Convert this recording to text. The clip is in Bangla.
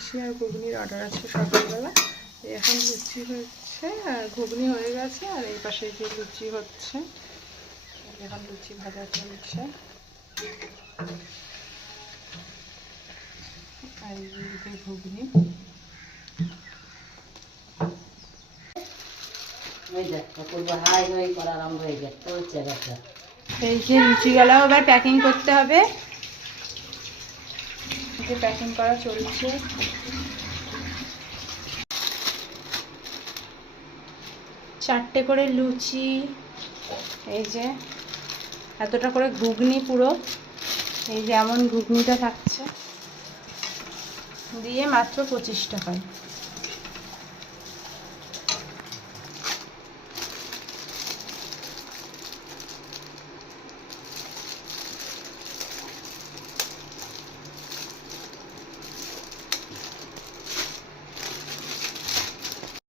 লুচি আর ঘুগনির অর্ডার আছে সকালবেলা। এখন লুচি হচ্ছে আর ঘুগনি হয়ে গেছে, আর এই পাশে যে লুচি হচ্ছে, এখন লুচি ভাজা চলছে। আর এই ঘুগনি এই যে লুচিগুলো আবার প্যাকিং করতে হবে, প্যাকিং করা চলছে। 4টে করে লুচি, এই যে এতটা করে ঘুগনি, পুরো এই যে এমন ঘুগনিটা থাকছে, দিয়ে মাত্র 25 টাকায়।